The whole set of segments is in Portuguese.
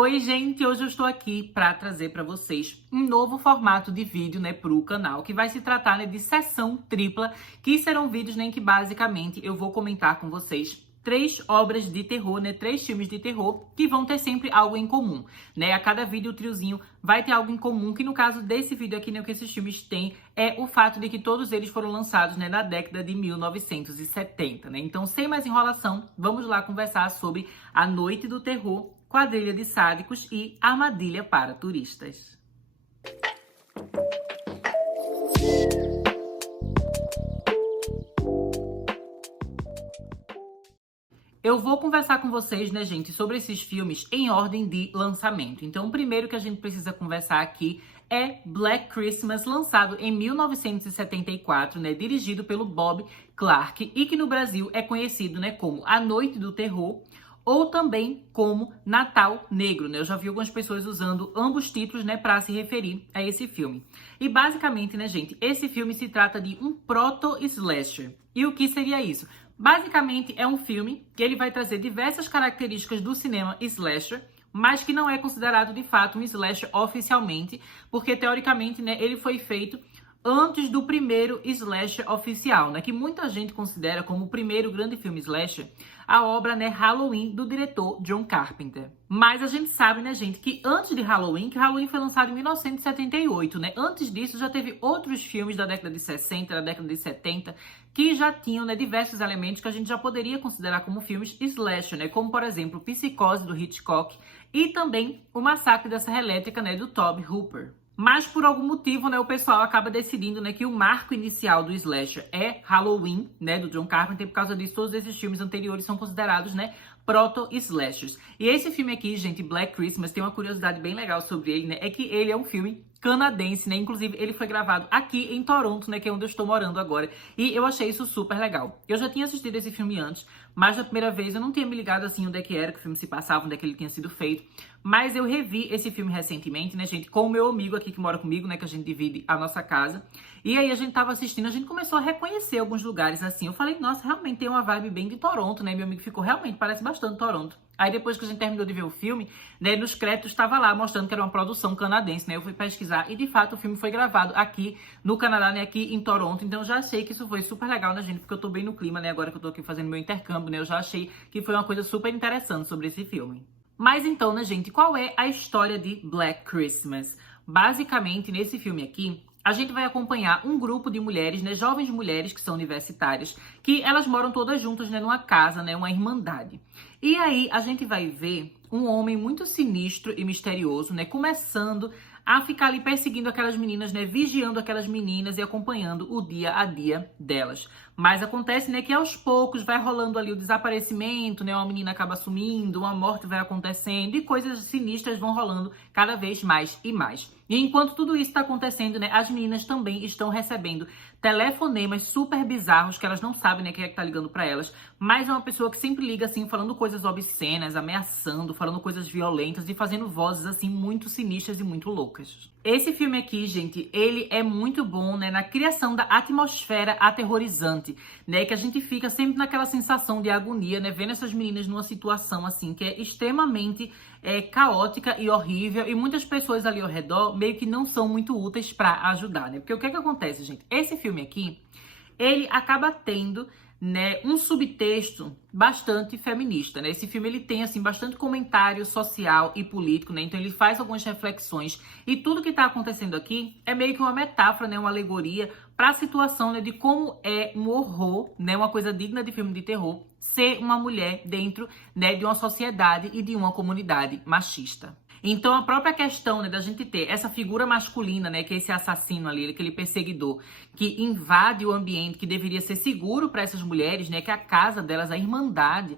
Oi, gente! Hoje eu estou aqui para trazer para vocês um novo formato de vídeo, para o canal, que vai se tratar, de sessão tripla, que serão vídeos, em que basicamente eu vou comentar com vocês 3 obras de terror, 3 filmes de terror, que vão ter sempre algo em comum, A cada vídeo o triozinho vai ter algo em comum, que no caso desse vídeo aqui, o que esses filmes têm é o fato de que todos eles foram lançados, na década de 1970, Então, sem mais enrolação, vamos lá conversar sobre A Noite do Terror, Quadrilha de Sádicos e Armadilha para Turistas. Eu vou conversar com vocês, gente, sobre esses filmes em ordem de lançamento. Então, o primeiro que a gente precisa conversar aqui é Black Christmas, lançado em 1974, dirigido pelo Bob Clark, e que no Brasil é conhecido, como A Noite do Terror, ou também como Natal Negro, Eu já vi algumas pessoas usando ambos títulos, para se referir a esse filme. E basicamente, gente, esse filme se trata de um proto-slasher. E o que seria isso? Basicamente, é um filme que ele vai trazer diversas características do cinema slasher, mas que não é considerado, de fato, um slasher oficialmente, porque, teoricamente, ele foi feito antes do primeiro slasher oficial, que muita gente considera como o primeiro grande filme slasher, a obra, Halloween, do diretor John Carpenter. Mas a gente sabe, gente, que antes de Halloween, que Halloween foi lançado em 1978, Antes disso, já teve outros filmes da década de 60, da década de 70, que já tinham, diversos elementos que a gente já poderia considerar como filmes slasher, Como, por exemplo, Psicose, do Hitchcock, e também O Massacre da Serra Elétrica, do Tobe Hooper. Mas, por algum motivo, o pessoal acaba decidindo, que o marco inicial do slasher é Halloween, do John Carpenter. Por causa disso, todos esses filmes anteriores são considerados, proto-slashers. E esse filme aqui, gente, Black Christmas, tem uma curiosidade bem legal sobre ele, é que ele é um filme canadense, Inclusive, ele foi gravado aqui em Toronto, que é onde eu estou morando agora. E eu achei isso super legal. Eu já tinha assistido esse filme antes, mas na primeira vez eu não tinha me ligado, assim, onde é que era que o filme se passava, onde é que ele tinha sido feito. Mas eu revi esse filme recentemente, gente, com o meu amigo aqui que mora comigo, que a gente divide a nossa casa. E aí a gente tava assistindo, a gente começou a reconhecer alguns lugares, assim. Eu falei, nossa, realmente tem uma vibe bem de Toronto, Meu amigo ficou, realmente, parece bastante Toronto. Aí depois que a gente terminou de ver o filme, nos créditos estava lá mostrando que era uma produção canadense, Eu fui pesquisar e de fato o filme foi gravado aqui no Canadá, aqui em Toronto. Então já achei que isso foi super legal, gente, porque eu tô bem no clima, agora que eu tô aqui fazendo meu intercâmbio, Eu já achei que foi uma coisa super interessante sobre esse filme. Mas então, gente, qual é a história de Black Christmas? Basicamente, nesse filme aqui, a gente vai acompanhar um grupo de mulheres, jovens mulheres que são universitárias, que elas moram todas juntas, numa casa, uma irmandade. E aí a gente vai ver um homem muito sinistro e misterioso, começando a ficar ali perseguindo aquelas meninas, vigiando aquelas meninas e acompanhando o dia a dia delas. Mas acontece, que aos poucos vai rolando ali o desaparecimento, uma menina acaba sumindo, uma morte vai acontecendo e coisas sinistras vão rolando cada vez mais e mais. E enquanto tudo isso está acontecendo, as meninas também estão recebendo telefonemas super bizarros, que elas não sabem, quem é que tá ligando para elas, mas é uma pessoa que sempre liga, assim, falando coisas obscenas, ameaçando, falando coisas violentas e fazendo vozes, assim, muito sinistras e muito loucas. Esse filme aqui, gente, ele é muito bom, na criação da atmosfera aterrorizante, que a gente fica sempre naquela sensação de agonia, vendo essas meninas numa situação, assim, que é extremamente caótica e horrível, e muitas pessoas ali ao redor meio que não são muito úteis para ajudar, Porque o que acontece, gente? Esse filme aqui, ele acaba tendo, um subtexto bastante feminista, Esse filme, ele tem, assim, bastante comentário social e político, Então ele faz algumas reflexões e tudo que tá acontecendo aqui é meio que uma metáfora, uma alegoria para a situação, de como é um horror, uma coisa digna de filme de terror, ser uma mulher dentro, de uma sociedade e de uma comunidade machista. Então, a própria questão, da gente ter essa figura masculina, que é esse assassino ali, aquele perseguidor, que invade o ambiente que deveria ser seguro para essas mulheres, que é a casa delas, a irmandade,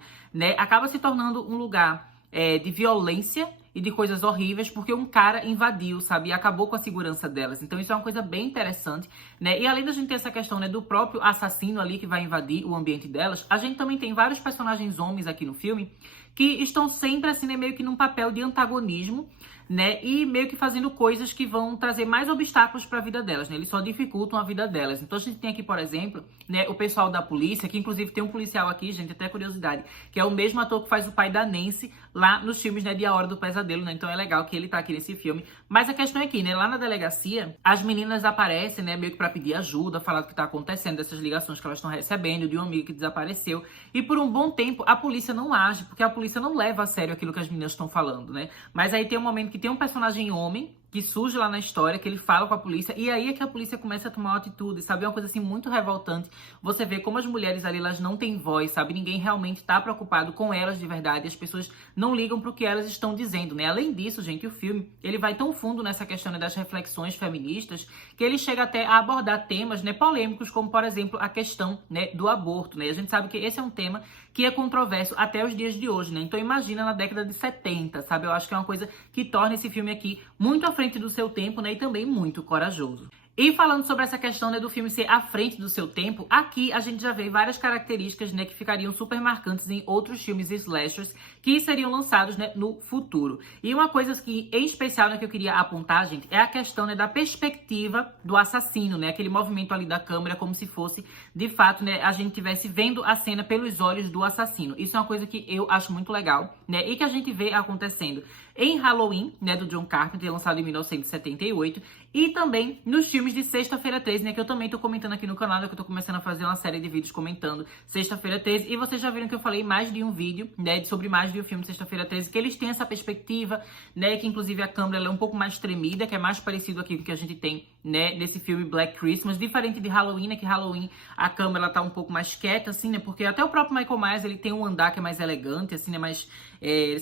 acaba se tornando um lugar de violência e de coisas horríveis, porque um cara invadiu, sabe, e acabou com a segurança delas. Então isso é uma coisa bem interessante, E além da gente ter essa questão, do próprio assassino ali que vai invadir o ambiente delas, a gente também tem vários personagens homens aqui no filme que estão sempre assim, né, meio que num papel de antagonismo, né, e meio que fazendo coisas que vão trazer mais obstáculos para a vida delas, né, eles só dificultam a vida delas. Então a gente tem aqui, por exemplo, né, o pessoal da polícia, que inclusive tem um policial aqui, gente, até curiosidade, que é o mesmo ator que faz o pai da Nancy lá nos filmes, né, de A Hora do Pesadelo, né, então é legal que ele tá aqui nesse filme. Mas a questão é que, né, lá na delegacia, as meninas aparecem, né, meio que pra pedir ajuda, falar do que tá acontecendo, dessas ligações que elas estão recebendo, de um amigo que desapareceu, e por um bom tempo a polícia não age, porque a polícia não leva a sério aquilo que as meninas estão falando, né. Mas aí tem um momento que tem um personagem homem que surge lá na história, que ele fala com a polícia, e aí é que a polícia começa a tomar uma atitude, sabe? É uma coisa assim muito revoltante. Você vê como as mulheres ali, elas não têm voz, sabe? Ninguém realmente tá preocupado com elas de verdade, as pessoas não ligam pro que elas estão dizendo, né? Além disso, gente, o filme, ele vai tão fundo nessa questão, né, das reflexões feministas, que ele chega até a abordar temas, né, polêmicos, como, por exemplo, a questão, né, do aborto, né? A gente sabe que esse é um tema que é controverso até os dias de hoje, né? Então imagina na década de 70, sabe? Eu acho que é uma coisa que torna esse filme aqui muito à frente do seu tempo, né? E também muito corajoso. E falando sobre essa questão, né, do filme ser à frente do seu tempo, aqui a gente já vê várias características, né, que ficariam super marcantes em outros filmes slashers que seriam lançados, né, no futuro. E uma coisa que, em especial, né, que eu queria apontar, gente, é a questão, né, da perspectiva do assassino, né, aquele movimento ali da câmera como se fosse, de fato, né, a gente estivesse vendo a cena pelos olhos do assassino. Isso é uma coisa que eu acho muito legal, né, e que a gente vê acontecendo em Halloween, né, do John Carpenter, lançado em 1978, e também nos filmes de Sexta-feira 13, né, que eu também tô comentando aqui no canal, que eu tô começando a fazer uma série de vídeos comentando Sexta-feira 13, e vocês já viram que eu falei mais de um vídeo, né, sobre mais de um filme de Sexta-feira 13, que eles têm essa perspectiva, né, que inclusive a câmera ela é um pouco mais tremida, que é mais parecido aqui com o que a gente tem, né, nesse filme Black Christmas, diferente de Halloween, né, que Halloween a câmera ela tá um pouco mais quieta, assim, né, porque até o próprio Michael Myers, ele tem um andar que é mais elegante, assim, né, mais,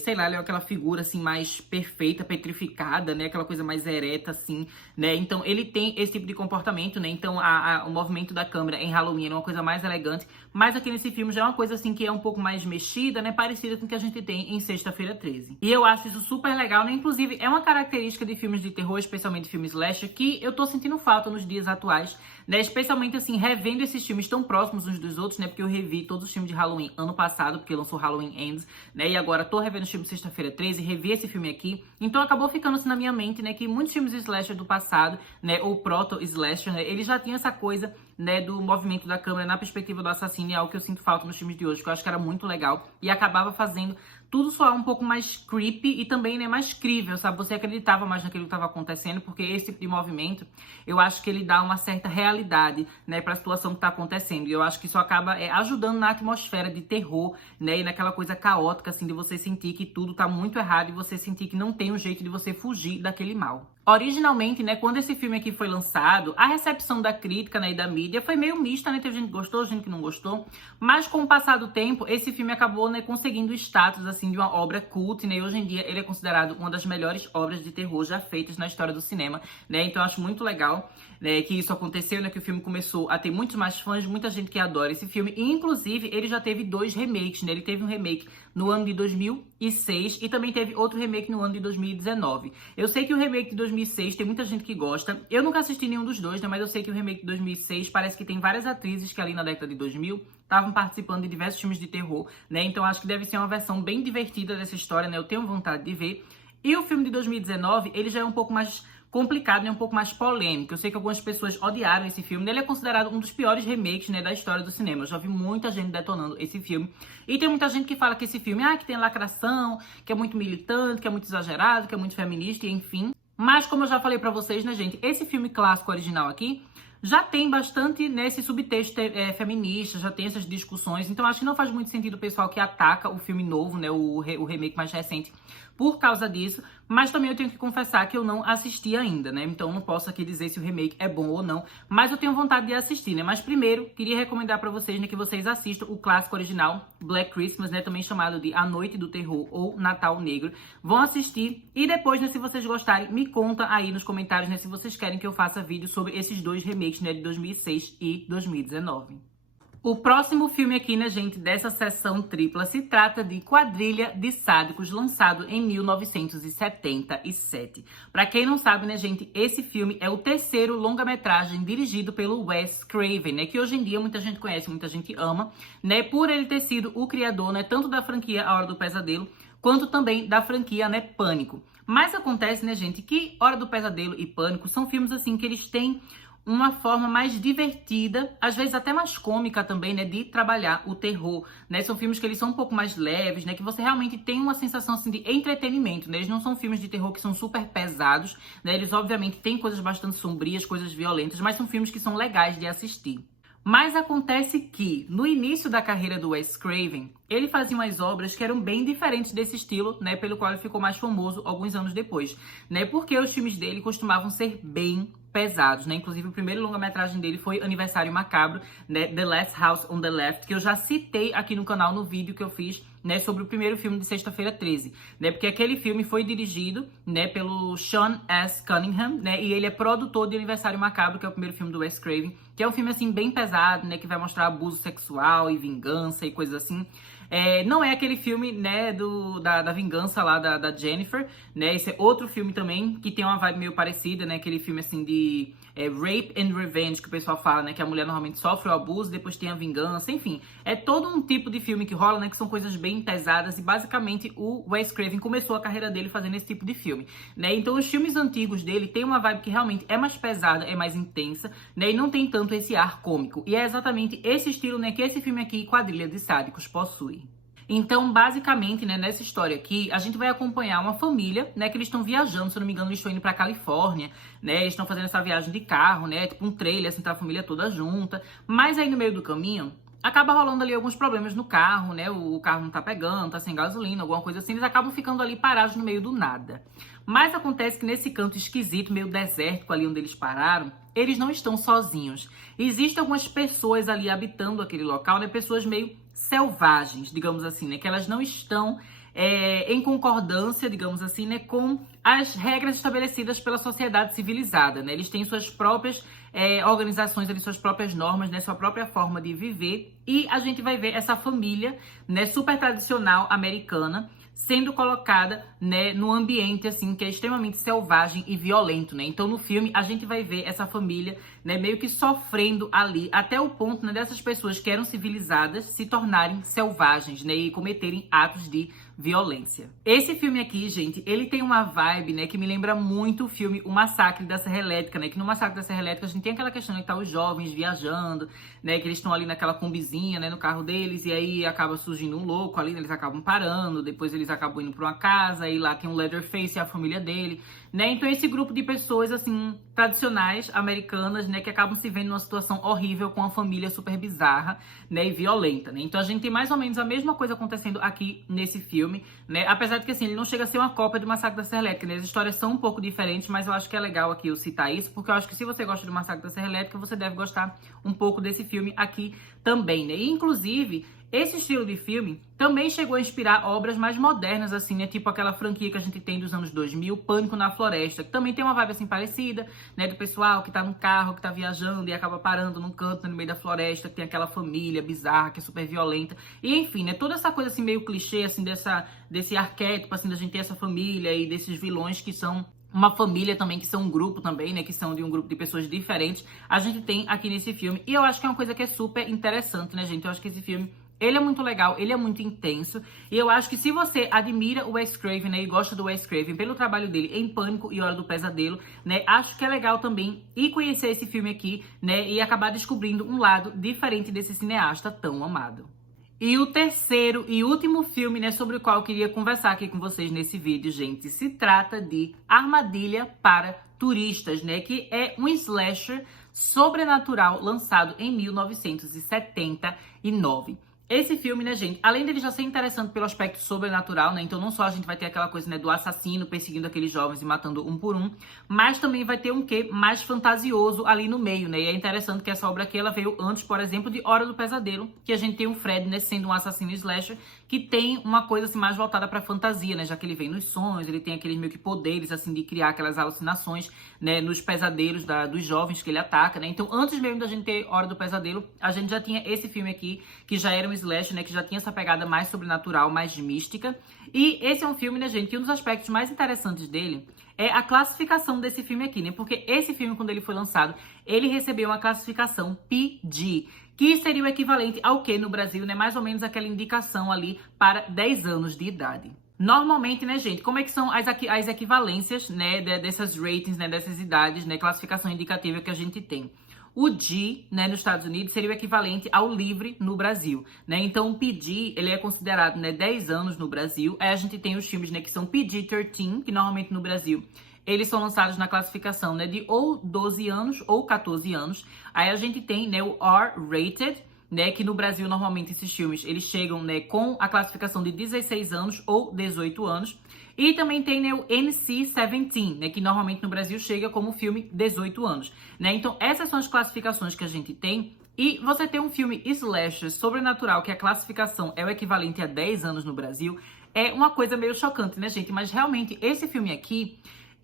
sei lá, ele é aquela figura, assim, mais perfeita, petrificada, né, aquela coisa mais ereta, assim, né, então ele tem esse tipo de comportamento, né, então o movimento da câmera em Halloween é uma coisa mais elegante, mas aqui nesse filme já é uma coisa, assim, que é um pouco mais mexida, né, parecida com o que a gente tem em Sexta-feira 13. E eu acho isso super legal, né, inclusive é uma característica de filmes de terror, especialmente filmes slasher, que eu tô sentindo falta nos dias atuais, né, especialmente, assim, revendo esses filmes tão próximos uns dos outros, né, porque eu revi todos os filmes de Halloween ano passado, porque lançou Halloween Ends, né, e agora tô revendo os filmes Sexta-feira 13, revi esse filme aqui, então acabou ficando assim na minha mente, né, que muitos filmes slasher do passado, né, ou proto-slasher, né, eles já tinham essa coisa, né, do movimento da câmera na perspectiva do assassino, e é algo que eu sinto falta nos filmes de hoje, que eu acho que era muito legal, e acabava fazendo tudo soar um pouco mais creepy e também, né, mais crível, sabe? Você acreditava mais naquilo que estava acontecendo, porque esse tipo de movimento, eu acho que ele dá uma certa realidade, né, para a situação que está acontecendo. E eu acho que isso acaba ajudando na atmosfera de terror, né, e naquela coisa caótica, assim, de você sentir que tudo tá muito errado e você sentir que não tem um jeito de você fugir daquele mal. Originalmente, né, quando esse filme aqui foi lançado, a recepção da crítica, né, e da mídia foi meio mista, né, teve gente que gostou, gente que não gostou, mas com o passar do tempo, esse filme acabou, né, conseguindo o status, assim, de uma obra cult, né, e hoje em dia ele é considerado uma das melhores obras de terror já feitas na história do cinema, né, então eu acho muito legal, né, que isso aconteceu, né, que o filme começou a ter muitos mais fãs, muita gente que adora esse filme, e inclusive ele já teve 2 remakes, né, ele teve um remake no ano de 2006 e também teve outro remake no ano de 2019. Eu sei que o remake de 2006 tem muita gente que gosta, eu nunca assisti nenhum dos dois, né, mas eu sei que o remake de 2006 parece que tem várias atrizes que ali na década de 2000 estavam participando de diversos filmes de terror, né, então acho que deve ser uma versão bem divertida dessa história, né, eu tenho vontade de ver. E o filme de 2019, ele já é um pouco mais complicado, né, um pouco mais polêmico. Eu sei que algumas pessoas odiaram esse filme. Ele é considerado um dos piores remakes, né, da história do cinema. Eu já vi muita gente detonando esse filme. E tem muita gente que fala que esse filme, que tem lacração, que é muito militante, que é muito exagerado, que é muito feminista, e enfim. Mas como eu já falei pra vocês, né, gente, esse filme clássico original aqui já tem bastante nesse subtexto feminista, já tem essas discussões. Então acho que não faz muito sentido o pessoal que ataca o filme novo, né, o remake mais recente, por causa disso. Mas também eu tenho que confessar que eu não assisti ainda, né? Então não posso aqui dizer se o remake é bom ou não, mas eu tenho vontade de assistir, né? Mas primeiro, queria recomendar pra vocês, né, que vocês assistam o clássico original, Black Christmas, né, também chamado de A Noite do Terror ou Natal Negro. Vão assistir e depois, né, se vocês gostarem, me conta aí nos comentários, né, se vocês querem que eu faça vídeo sobre esses 2 remakes, né, de 2006 e 2019. O próximo filme aqui, né, gente, dessa sessão tripla se trata de Quadrilha de Sádicos, lançado em 1977. Pra quem não sabe, né, gente, esse filme é o terceiro longa-metragem dirigido pelo Wes Craven, né, que hoje em dia muita gente conhece, muita gente ama, né, por ele ter sido o criador, né, tanto da franquia A Hora do Pesadelo, quanto também da franquia, né, Pânico. Mas acontece, né, gente, que Hora do Pesadelo e Pânico são filmes, assim, que eles têm uma forma mais divertida, às vezes até mais cômica também, né, de trabalhar o terror, né? São filmes que eles são um pouco mais leves, né, que você realmente tem uma sensação, assim, de entretenimento, né? Eles não são filmes de terror que são super pesados, né? Eles, obviamente, têm coisas bastante sombrias, coisas violentas, mas são filmes que são legais de assistir. Mas acontece que, no início da carreira do Wes Craven, ele fazia umas obras que eram bem diferentes desse estilo, né, pelo qual ele ficou mais famoso alguns anos depois, né, porque os filmes dele costumavam ser bem pesados, né, inclusive o primeiro longa-metragem dele foi Aniversário Macabro, né, The Last House on the Left, que eu já citei aqui no canal no vídeo que eu fiz, né, sobre o primeiro filme de Sexta-feira 13, né, porque aquele filme foi dirigido, né, pelo Sean S. Cunningham, né, e ele é produtor de Aniversário Macabro, que é o primeiro filme do Wes Craven, que é um filme, assim, bem pesado, né, que vai mostrar abuso sexual e vingança e coisas assim. Não é aquele filme, né, da vingança lá da Jennifer, né, esse é outro filme também, que tem uma vibe meio parecida, né, aquele filme, assim, de rape and revenge, que o pessoal fala, né, que a mulher normalmente sofre o abuso, depois tem a vingança, enfim, é todo um tipo de filme que rola, né, que são coisas bem pesadas, e basicamente o Wes Craven começou a carreira dele fazendo esse tipo de filme, né, então os filmes antigos dele tem uma vibe que realmente é mais pesada, é mais intensa, né, e não tem tanto esse ar cômico, e é exatamente esse estilo, né, que esse filme aqui, Quadrilha de Sádicos, possui. Então, basicamente, né, nessa história aqui, a gente vai acompanhar uma família, né, que eles estão viajando, se eu não me engano, eles estão indo pra Califórnia, né, eles estão fazendo essa viagem de carro, né, tipo um trailer, assim, tá a família toda junta, mas aí no meio do caminho, acaba rolando ali alguns problemas no carro, né, o carro não tá pegando, tá sem gasolina, alguma coisa assim, eles acabam ficando ali parados no meio do nada. Mas acontece que nesse canto esquisito, meio desértico ali onde eles pararam, eles não estão sozinhos. Existem algumas pessoas ali habitando aquele local, né, pessoas meio selvagens, digamos assim, né, que elas não estão em concordância, digamos assim, né, com as regras estabelecidas pela sociedade civilizada, né, eles têm suas próprias organizações, ali, suas próprias normas, né, sua própria forma de viver, e a gente vai ver essa família, né, super tradicional americana, sendo colocada, né, num ambiente, assim, que é extremamente selvagem e violento, né? Então, no filme, a gente vai ver essa família, né, meio que sofrendo ali, até o ponto, né, dessas pessoas que eram civilizadas se tornarem selvagens, né, e cometerem atos de violência. Esse filme aqui, gente, ele tem uma vibe, né, que me lembra muito o filme O Massacre da Serra Elétrica, né, que no Massacre da Serra Elétrica a gente tem aquela questão de que tá os jovens viajando, né, que eles estão ali naquela combizinha, né, no carro deles, e aí acaba surgindo um louco ali, né, eles acabam parando, depois eles acabam indo pra uma casa, e lá tem um Leatherface e a família dele, né, então esse grupo de pessoas, assim, tradicionais, americanas, né, que acabam se vendo numa situação horrível com uma família super bizarra, né, e violenta, né, então a gente tem mais ou menos a mesma coisa acontecendo aqui nesse filme, né, apesar de que, assim, ele não chega a ser uma cópia do Massacre da Serra Elétrica, né, as histórias são um pouco diferentes, mas eu acho que é legal aqui eu citar isso, porque eu acho que se você gosta do Massacre da Serra Elétrica, você deve gostar um pouco desse filme aqui também, né, e inclusive, esse estilo de filme também chegou a inspirar obras mais modernas, assim, né? Tipo aquela franquia que a gente tem dos anos 2000, Pânico na Floresta, que também tem uma vibe, assim, parecida, né? Do pessoal que tá no carro, que tá viajando e acaba parando num canto no meio da floresta, que tem aquela família bizarra, que é super violenta. E, enfim, né? Toda essa coisa, assim, meio clichê, assim, desse arquétipo, assim, da gente ter essa família e desses vilões que são uma família também, que são um grupo também, né, que são de um grupo de pessoas diferentes, a gente tem aqui nesse filme. E eu acho que é uma coisa que é super interessante, né, gente? Eu acho que esse filme, ele é muito legal, ele é muito intenso, e eu acho que se você admira o Wes Craven, né, e gosta do Wes Craven pelo trabalho dele em Pânico e Hora do Pesadelo, né, acho que é legal também ir conhecer esse filme aqui, né, e acabar descobrindo um lado diferente desse cineasta tão amado. E o terceiro e último filme, né, sobre o qual eu queria conversar aqui com vocês nesse vídeo, gente, se trata de Armadilha para Turistas, né, que é um slasher sobrenatural lançado em 1979. Esse filme, né, gente, além dele já ser interessante pelo aspecto sobrenatural, né, então não só a gente vai ter aquela coisa, né, do assassino perseguindo aqueles jovens e matando um por um, mas também vai ter um quê mais fantasioso ali no meio, né, e é interessante que essa obra aqui, ela veio antes, por exemplo, de Hora do Pesadelo, que a gente tem o Fred, né, sendo um assassino slasher, que tem uma coisa assim mais voltada pra fantasia, né? Já que ele vem nos sonhos, ele tem aqueles meio que poderes assim de criar aquelas alucinações, né, nos pesadelos dos jovens que ele ataca, né? Então, antes mesmo da gente ter Hora do Pesadelo, a gente já tinha esse filme aqui, que já era um slash, né, que já tinha essa pegada mais sobrenatural, mais mística. E esse é um filme, né, gente, que um dos aspectos mais interessantes dele é a classificação desse filme aqui, né? Porque esse filme, quando ele foi lançado, ele recebeu uma classificação PG, que seria o equivalente ao que no Brasil, né? Mais ou menos aquela indicação ali para 10 anos de idade. Normalmente, né, gente, como é que são as equivalências, né, dessas ratings, né, dessas idades, né, classificação indicativa que a gente tem? O G, né, nos Estados Unidos, seria o equivalente ao livre no Brasil, né? Então, o PG, ele é considerado, né, 10 anos no Brasil. Aí a gente tem os filmes, né, que são PG-13, que normalmente no Brasil eles são lançados na classificação, né, de ou 12 anos ou 14 anos. Aí a gente tem, né, o R-rated, né, que no Brasil normalmente esses filmes eles chegam, né, com a classificação de 16 anos ou 18 anos. E também tem, né, o NC-17, né, que normalmente no Brasil chega como filme 18 anos, né? Então essas são as classificações que a gente tem. E você ter um filme slasher sobrenatural que a classificação é o equivalente a 10 anos no Brasil é uma coisa meio chocante, né, gente? Mas realmente esse filme aqui,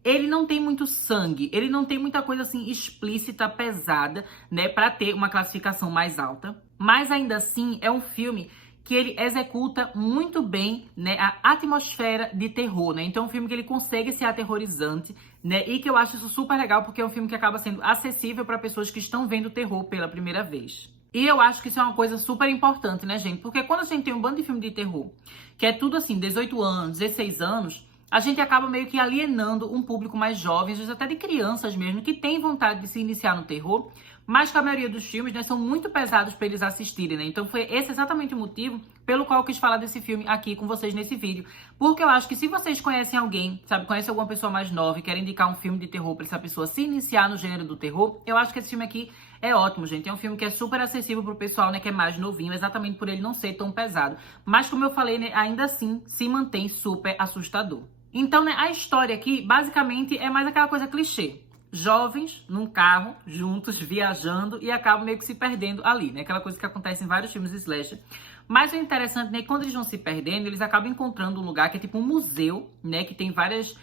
ele não tem muito sangue, ele não tem muita coisa assim explícita, pesada, né, pra ter uma classificação mais alta. Mas ainda assim é um filme que ele executa muito bem, né, a atmosfera de terror, né? Então é um filme que ele consegue ser aterrorizante, né? E que eu acho isso super legal porque é um filme que acaba sendo acessível para pessoas que estão vendo terror pela primeira vez. E eu acho que isso é uma coisa super importante, né, gente? Porque quando a gente tem um bando de filme de terror, que é tudo assim, 18 anos, 16 anos, a gente acaba meio que alienando um público mais jovem, às vezes até de crianças mesmo, que tem vontade de se iniciar no terror, mas que a maioria dos filmes, né, são muito pesados para eles assistirem, né? Então foi esse exatamente o motivo pelo qual eu quis falar desse filme aqui com vocês nesse vídeo. Porque eu acho que se vocês conhecem alguém, sabe, conhecem alguma pessoa mais nova e querem indicar um filme de terror para essa pessoa se iniciar no gênero do terror, eu acho que esse filme aqui é ótimo, gente. É um filme que é super acessível pro pessoal, né, que é mais novinho, exatamente por ele não ser tão pesado. Mas como eu falei, né, ainda assim se mantém super assustador. Então, né, a história aqui, basicamente, é mais aquela coisa clichê. Jovens num carro, juntos, viajando e acabam meio que se perdendo ali, né? Aquela coisa que acontece em vários filmes de slasher. Mas o interessante, né, que quando eles vão se perdendo, eles acabam encontrando um lugar que é tipo um museu, né? Que tem várias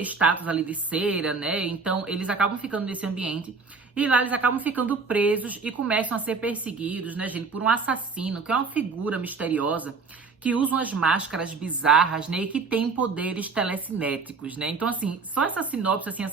estátuas ali de cera, né? Então, eles acabam ficando nesse ambiente. E lá eles acabam ficando presos e começam a ser perseguidos, né, gente? Por um assassino, que é uma figura misteriosa, que usa umas máscaras bizarras, né, e que tem poderes telecinéticos, né? Então, assim, só essa sinopse, assim,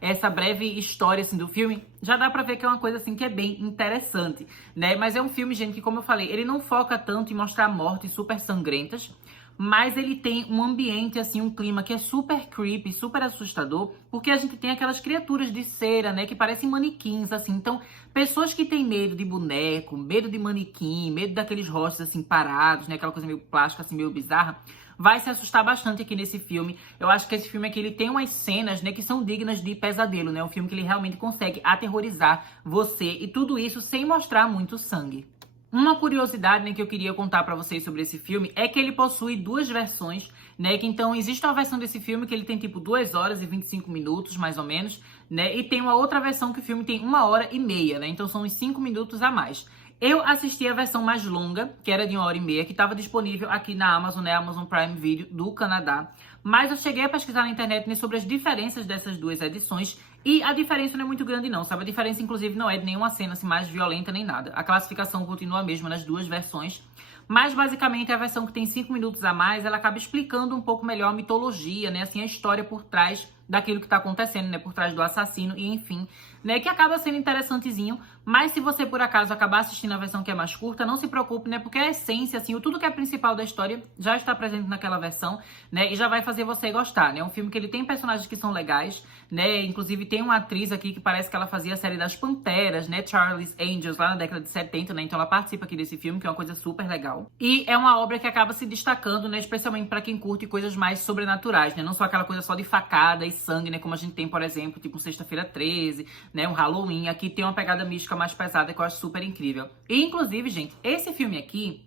essa breve história, assim, do filme, já dá pra ver que é uma coisa, assim, que é bem interessante, né? Mas é um filme, gente, que, como eu falei, ele não foca tanto em mostrar mortes super sangrentas, mas ele tem um ambiente, assim, um clima que é super creepy, super assustador, porque a gente tem aquelas criaturas de cera, né, que parecem manequins, assim. Então, pessoas que têm medo de boneco, medo de manequim, medo daqueles rostos, assim, parados, né, aquela coisa meio plástica, assim, meio bizarra, vai se assustar bastante aqui nesse filme. Eu acho que esse filme aqui, ele tem umas cenas, né, que são dignas de pesadelo, né, um filme que ele realmente consegue aterrorizar você, e tudo isso sem mostrar muito sangue. Uma curiosidade, né, que eu queria contar pra vocês sobre esse filme é que ele possui duas versões, né? Que então existe uma versão desse filme que ele tem tipo 2 horas e 25 minutos, mais ou menos, né? E tem uma outra versão que o filme tem 1h30, né? Então são uns 5 minutos a mais. Eu assisti a versão mais longa, que era de 1h30, que estava disponível aqui na Amazon, né? Amazon Prime Video do Canadá. Mas eu cheguei a pesquisar na internet, né, sobre as diferenças dessas duas edições. E a diferença não é muito grande não, sabe? A diferença, inclusive, não é de nenhuma cena assim, mais violenta nem nada. A classificação continua a mesma nas duas versões. Mas, basicamente, a versão que tem 5 minutos a mais, ela acaba explicando um pouco melhor a mitologia, né? Assim, a história por trás daquilo que tá acontecendo, né? Por trás do assassino e, enfim, né? Que acaba sendo interessantezinho. Mas se você, por acaso, acabar assistindo a versão que é mais curta, não se preocupe, né? Porque a essência, assim, tudo que é principal da história já está presente naquela versão, né? E já vai fazer você gostar, né? É um filme que ele tem personagens que são legais, né? Inclusive, tem uma atriz aqui que parece que ela fazia a série das Panteras, né? Charlie's Angels, lá na década de 70, né? Então ela participa aqui desse filme, que é uma coisa super legal. E é uma obra que acaba se destacando, né? Especialmente pra quem curte coisas mais sobrenaturais, né? Não só aquela coisa só de facada e sangue, né? Como a gente tem, por exemplo, tipo Sexta-feira 13, né? Um Halloween. Aqui tem uma pegada mística mais pesada que eu acho super incrível. E, inclusive, gente, esse filme aqui,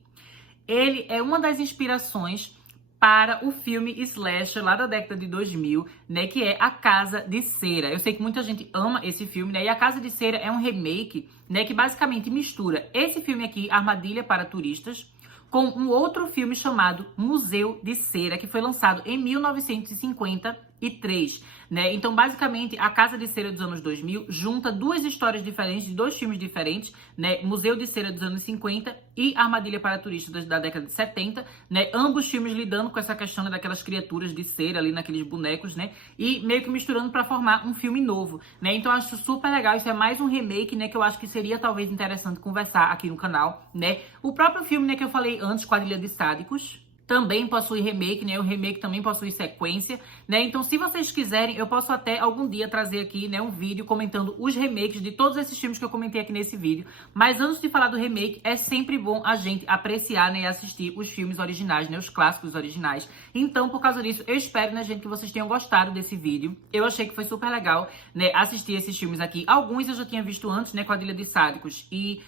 ele é uma das inspirações para o filme slasher lá da década de 2000, né, que é A Casa de Cera. Eu sei que muita gente ama esse filme, né, e A Casa de Cera é um remake, né, que basicamente mistura esse filme aqui, Armadilha para Turistas, com um outro filme chamado Museu de Cera, que foi lançado em 1953, né? Então, basicamente, A Casa de Cera dos anos 2000 junta duas histórias diferentes, de dois filmes diferentes, né? Museu de Cera dos anos 50 e Armadilha para Turistas da década de 70, né? Ambos filmes lidando com essa questão, né, daquelas criaturas de cera ali naqueles bonecos, né? E meio que misturando para formar um filme novo, né? Então, acho super legal. Isso é mais um remake, né, que eu acho que seria talvez interessante conversar aqui no canal, né? O próprio filme, né, que eu falei antes, Quadrilha de Sádicos, também possui remake, né? O remake também possui sequência, né? Então, se vocês quiserem, eu posso até algum dia trazer aqui, né, um vídeo comentando os remakes de todos esses filmes que eu comentei aqui nesse vídeo. Mas antes de falar do remake, é sempre bom a gente apreciar, né, e assistir os filmes originais, né, os clássicos originais. Então, por causa disso, eu espero, né, gente, que vocês tenham gostado desse vídeo. Eu achei que foi super legal, né, assistir esses filmes aqui. Alguns eu já tinha visto antes, né, Quadrilha de Sádicos e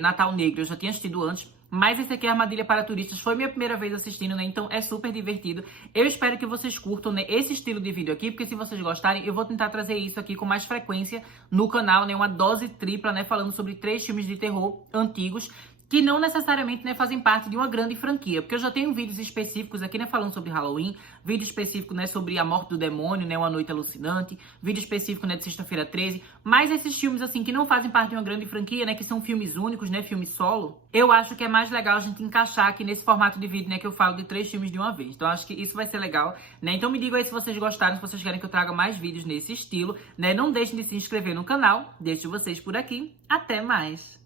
Natal Negro, eu já tinha assistido antes. Mas esse aqui, Armadilha para Turistas, foi minha primeira vez assistindo, né? Então é super divertido. Eu espero que vocês curtam, né, esse estilo de vídeo aqui, porque se vocês gostarem, eu vou tentar trazer isso aqui com mais frequência no canal, né? Uma dose tripla, né? Falando sobre 3 filmes de terror antigos, que não necessariamente, né, fazem parte de uma grande franquia, porque eu já tenho vídeos específicos aqui, né, falando sobre Halloween, vídeo específico, né, sobre A Morte do Demônio, né, Uma Noite Alucinante, vídeo específico, né, de Sexta-feira 13, mas esses filmes, assim, que não fazem parte de uma grande franquia, né, que são filmes únicos, né, filmes solo, eu acho que é mais legal a gente encaixar aqui nesse formato de vídeo, né, que eu falo de 3 filmes de uma vez. Então, acho que isso vai ser legal, né, então me digam aí se vocês gostaram, se vocês querem que eu traga mais vídeos nesse estilo, né, não deixem de se inscrever no canal, deixo vocês por aqui, até mais!